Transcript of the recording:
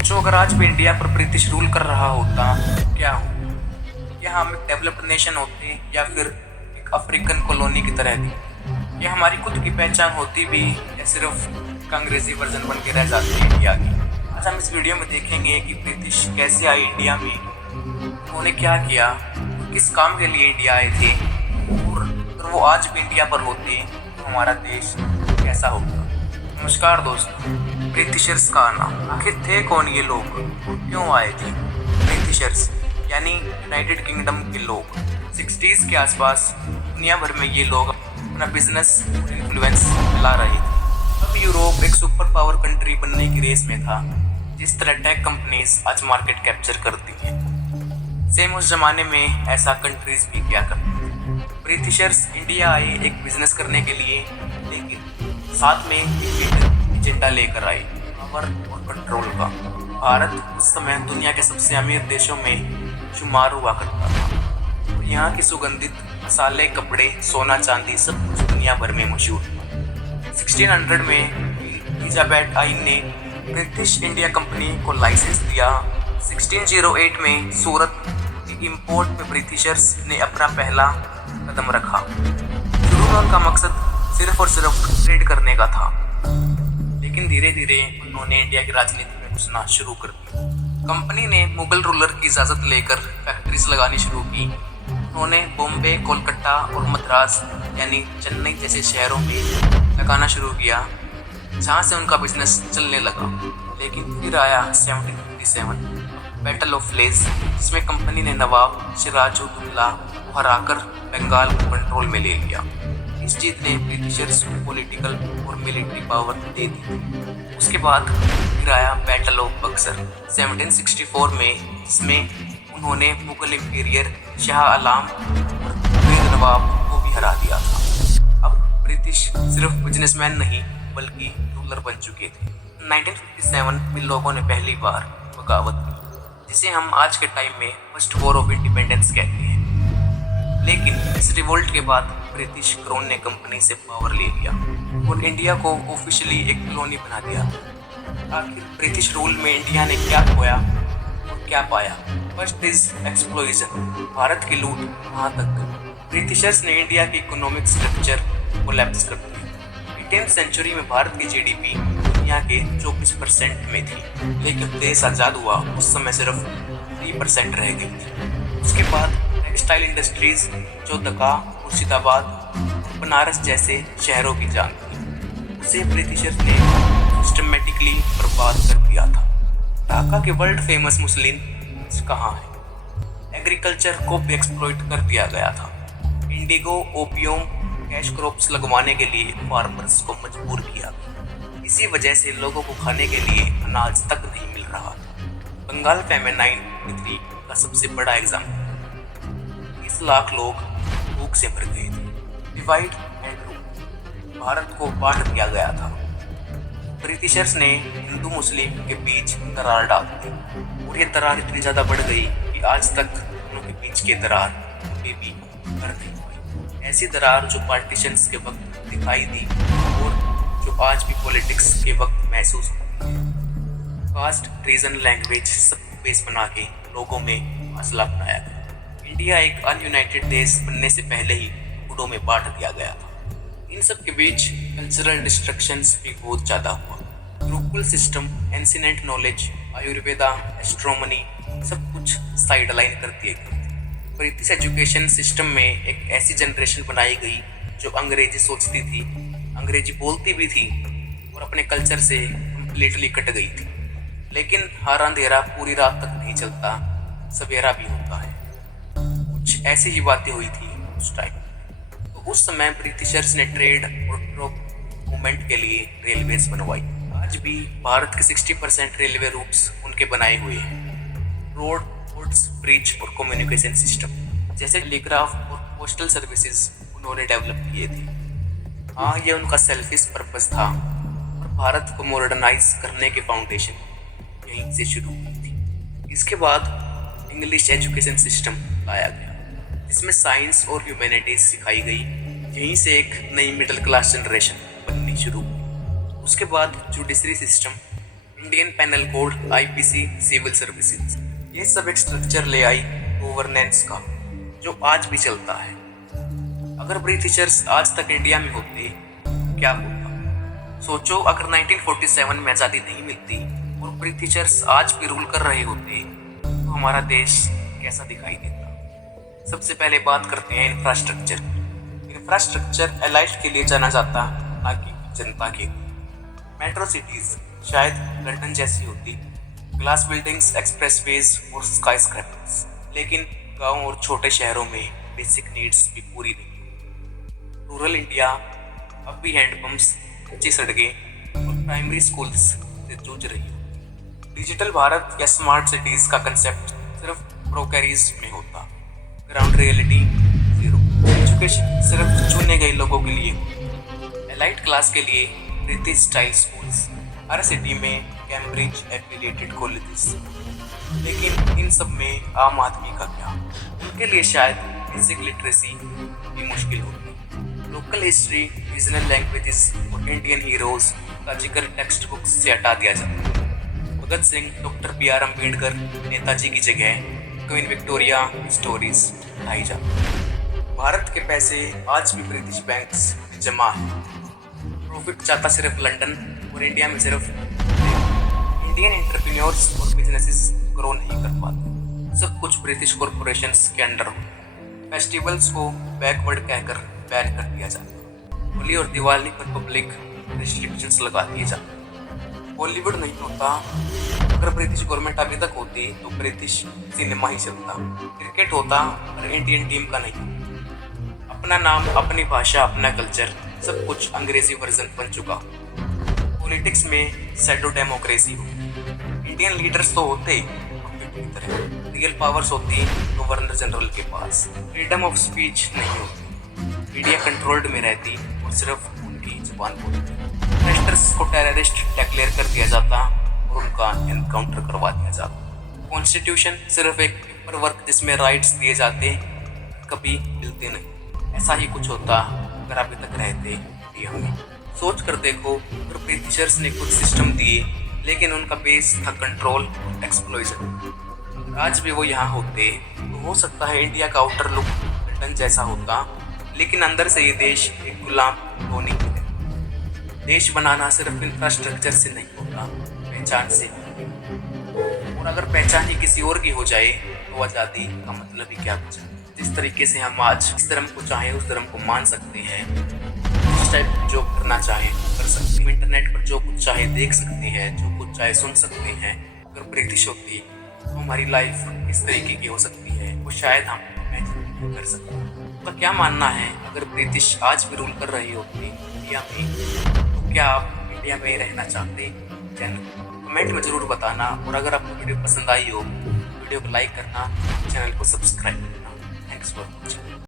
सोचो अगर आज भी इंडिया पर ब्रिटिश रूल कर रहा होता तो क्या हो। क्या हम एक डेवलप्ड नेशन होते या फिर एक अफ्रीकन कॉलोनी की तरह थी। क्या हमारी खुद की पहचान होती भी या सिर्फ एक अंग्रेजी वर्जन बन के रह जाती इंडिया की। आज हम इस वीडियो में देखेंगे कि ब्रिटिश कैसे आए इंडिया में, उन्होंने क्या किया, किस काम के लिए इंडिया आए थे, और अगर वो आज भी इंडिया पर होते तो हमारा देश कैसा होता। नमस्कार दोस्तों, ब्रिटिशर्स का आना। आखिर थे कौन ये लोग, क्यों आए थे। ब्रिटिशर्स यानी यूनाइटेड किंगडम के लोग। 60s के आसपास दुनिया भर में ये लोग अपना बिजनेस और इन्फ्लुएंस फैला रहे थे। अब यूरोप एक सुपर पावर कंट्री बनने की रेस में था, जिस तरह टेक कंपनीज आज मार्केट कैप्चर करती हैं। सेम उस जमाने में ऐसा कंट्रीज भी क्या करती थी। ब्रिटिशर्स इंडिया आए एक बिजनेस करने के लिए, लेकिन साथ में एक एजेंडा लेकर आए पावर और कंट्रोल का। भारत उस समय दुनिया के सबसे अमीर देशों में शुमार हुआ करता था और यहाँ की सुगंधित मसाले, कपड़े, सोना चांदी सब कुछ दुनिया भर में मशहूर था। 1600 में एलिजाबेथ आई ने ब्रिटिश इंडिया कंपनी को लाइसेंस दिया। 1608 में सूरत की इंपोर्ट पे ब्रिटिशर्स ने अपना पहला कदम रखा। शुरू में उनका मकसद सिर्फ और सिर्फ ट्रेड करने का था, लेकिन धीरे धीरे उन्होंने इंडिया की राजनीति में घुसना शुरू कर दिया। कंपनी ने मुगल रूलर की इजाज़त लेकर फैक्ट्रीज लगानी शुरू की। उन्होंने बॉम्बे, कोलकाता और मद्रास यानी चेन्नई जैसे शहरों में लगाना शुरू किया, जहाँ से उनका बिजनेस चलने लगा। लेकिन फिर आया 1757 बैटल ऑफ प्लेस, जिसमें कंपनी ने नवाब सिराजुद्दौला को हराकर बंगाल को कंट्रोल में ले लिया। इस जीत ने ब्रिटिशर्स को पॉलिटिकल और मिलिट्री पावर दे दी। उसके बाद फिर आया बैटल ऑफ बक्सर 1764 में, जिसमें उन्होंने मुगल इंपीरियर शाह आलम और अमीर नवाब को भी हरा दिया था। अब ब्रिटिश सिर्फ बिजनेसमैन नहीं बल्कि रूलर बन चुके थे। 1957 में लोगों ने पहली बार बगावत की, जिसे हम आज के टाइम में फर्स्ट वॉर ऑफ इंडिपेंडेंस कहते हैं। लेकिन इस रिवोल्ट के बाद ब्रिटिश क्राउन ने कंपनी से पावर ले लिया और इंडिया को ऑफिशियली एक कॉलोनी बना दिया। आखिर ब्रिटिश रूल में इंडिया ने क्या खोया और क्या पाया। फर्स्ट इज एक्सप्लॉइटेशन, भारत की लूट वहाँ तक। ब्रिटिशर्स ने इंडिया की इकोनॉमिक स्ट्रक्चर कोलैप्स कर दी। 18th सेंचुरी में भारत की जीडीपी दुनिया के 24% में थी, लेकिन देश आज़ाद हुआ उस समय सिर्फ 3% रह गई थी। उसके बाद टेक्सटाइल इंडस्ट्रीज जो ढाका, मुर्शिदाबाद और बनारस जैसे शहरों की जान थी, उसे ब्रिटिशर्स ने सिस्टमेटिकली बर्बाद कर दिया था। ढाका के वर्ल्ड फेमस मुस्लिम कहाँ है। एग्रीकल्चर को भी एक्सप्लॉइट कर दिया गया था। इंडिगो, ओपियम, कैश क्रॉप्स लगवाने के लिए फार्मर्स को मजबूर किया। इसी वजह से लोगों को खाने के लिए अनाज तक नहीं मिल रहा था। बंगाल फेमिन 1993 का सबसे बड़ा एग्जाम्पल। 20 लाख लोग भूख से मर गए थे। डिवाइड एंड रूल, भारत को बांट दिया गया था। ब्रिटिशर्स ने हिंदू मुस्लिम के बीच दरार डाल दी और ये दरार इतनी ज़्यादा बढ़ गई कि आज तक दोनों के बीच की दरार कभी भी भर नहीं हुई। ऐसी दरार जो पार्टीशंस के वक्त दिखाई दी और जो आज भी पॉलिटिक्स के वक्त महसूस होती है। कास्ट, रीजन, लैंग्वेज सबको बेस बना के लोगों में मसला बनाया गया। इंडिया एक अनयूनाइटेड देश बनने से पहले ही गुटों में बांट दिया गया था। इन सब के बीच कल्चरल डिस्ट्रक्शंस भी बहुत ज़्यादा हुआ। Gurukul system, ancient knowledge, Ayurveda, astronomy सब कुछ साइडलाइन कर दिए गए। ब्रिटिश एजुकेशन सिस्टम में एक ऐसी जनरेशन बनाई गई जो अंग्रेजी सोचती थी, अंग्रेजी बोलती भी थी और अपने कल्चर से कम्प्लीटली कट गई थी। लेकिन हर अंधेरा पूरी रात तक नहीं चलता, सवेरा भी होता है। कुछ ऐसी ही बातें हुई थी उस टाइम। तो उस समय ब्रिटिशर्स ने ट्रेड और ट्रक मूवमेंट के लिए रेलवेज बनवाई। आज भी भारत के 60% रेलवे रूट्स उनके बनाए हुए हैं। रोड, पोर्ट्स, ब्रिज और कम्युनिकेशन सिस्टम जैसे टेलीग्राफ और पोस्टल सर्विसेज उन्होंने डेवलप किए थे। हाँ, ये उनका सेल्फिश पर्पस था और भारत को मॉडर्नाइज करने के फाउंडेशन यहीं से शुरू हुई थी। इसके बाद इंग्लिश एजुकेशन सिस्टम लाया गया, जिसमें साइंस और ह्यूमैनिटीज सिखाई गई। यहीं से एक नई मिडिल क्लास जनरेशन बननी शुरू हुई। उसके बाद judiciary system Indian penal code, IPC, civil services, ये सब एक स्ट्रक्चर ले आई गवर्नेंस का, जो आज भी चलता है। अगर ब्रिटिशर्स आज तक इंडिया में होते क्या होता? सोचो, अगर 1947 में आज़ादी नहीं मिलती और ब्रिटिशर्स आज भी रूल कर रहे होते तो हमारा देश कैसा दिखाई देता? सबसे पहले बात करते हैं इंफ्रास्ट्रक्चर। इंफ्रास्ट्रक्चर एलाइट के लिए जाना जाता, ना कि जनता के लिए। मेट्रो सिटीज शायद लंदन जैसी होती, ग्लास बिल्डिंग्स, एक्सप्रेसवेज और स्काईस्क्रैपर्स, लेकिन गांव और छोटे शहरों में बेसिक नीड्स भी पूरी नहीं। रूरल इंडिया अब भी हैंडपंप्स, कच्ची सड़कें और प्राइमरी स्कूल्स से जूझ रही है। डिजिटल भारत या स्मार्ट सिटीज का कंसेप्ट सिर्फ ब्रोकरीज में होता, ग्राउंड रियलिटी जीरो। एजुकेशन सिर्फ चुने गए लोगों के लिए, एलाइट क्लास के लिए ब्रिटिश स्टाइल स्कूल्स, हर सिटी में कैम्ब्रिज एफिलिएटेड कॉलेजेस। लेकिन इन सब में आम आदमी का क्या? उनके लिए शायद बेसिक लिटरेसी भी मुश्किल होगी। लोकल हिस्ट्री, रीजनल लैंग्वेजेस और इंडियन हीरोज का जिक्र टेक्स्ट बुक्स से हटा दिया जाता है। Bhagat Singh, doctor B R. अम्बेडकर, नेताजी की जगह क्वीन विक्टोरिया स्टोरीज लाई जाती। भारत के पैसे आज भी ब्रिटिश बैंक्स में जमा है। प्रॉफिट जाता सिर्फ लंदन और इंडिया में सिर्फ इंडियन एंटरप्रेन्योर्स और बिजनेसेस ग्रो नहीं कर पाते। सब कुछ ब्रिटिश कॉरपोरेशंस के अंडर हो। फेस्टिवल्स को बैकवर्ड कहकर बैन कर दिया जाता। होली और दिवाली पर पब्लिक रिस्ट्रिक्शंस लगा दिए जाते। बॉलीवुड नहीं होता। अगर ब्रिटिश गवर्नमेंट अभी तक होती तो ब्रिटिश सिनेमा ही चलता। क्रिकेट होता पर इंडियन टीम का नहीं। अपना नाम, अपनी भाषा, अपना कल्चर, सब कुछ अंग्रेजी वर्जन बन चुका। पॉलिटिक्स में सैडो डेमोक्रेसी हो। इंडियन लीडर्स तो होते की तरह, रियल पावर्स होती गवर्नर जनरल के पास। फ्रीडम ऑफ स्पीच नहीं होती, मीडिया कंट्रोल्ड में रहती और सिर्फ उनकी जुबान बोलती। प्रेस्टर्स को टेररिस्ट डिक्लेयर कर दिया जाता और उनका एनकाउंटर करवा दिया जाता। कॉन्स्टिट्यूशन सिर्फ एक पेपर वर्क जिसमें राइट्स दिए जाते, कभी मिलते नहीं। ऐसा ही कुछ होता अगर अभी तक रहते इंडिया में। सोच कर देखो, अगर ब्रिटिशर्स ने कुछ सिस्टम दिए लेकिन उनका बेस था कंट्रोल और एक्सप्लॉइटेशन, आज भी वो यहाँ होते तो हो सकता है इंडिया का आउटर लुक लंदन जैसा होता, लेकिन अंदर से ये देश एक गुलाम होने की है। देश बनाना सिर्फ इंफ्रास्ट्रक्चर से नहीं होता, पहचान से। और अगर पहचान ही किसी और की हो जाए तो आज़ादी का मतलब ही क्या बचा? जिस तरीके से हम आज इस धर्म को चाहें उस धर्म को मान सकते हैं, जिस टाइप जो करना चाहें कर सकते हैं, इंटरनेट पर जो कुछ चाहे देख सकते हैं, जो कुछ चाहे सुन सकते हैं। अगर ब्रिटिश होती तो हमारी लाइफ किस तरीके की हो सकती है वो शायद हम इमेजिन कर सकते हैं। तो क्या मानना है, अगर ब्रिटिश आज भी रूल कर रही होती इंडिया में तो क्या आप इंडिया में रहना चाहते? कमेंट में ज़रूर बताना। और अगर आपको वीडियो पसंद आई हो वीडियो को लाइक करना, चैनल को सब्सक्राइब करना। Thanks for watching.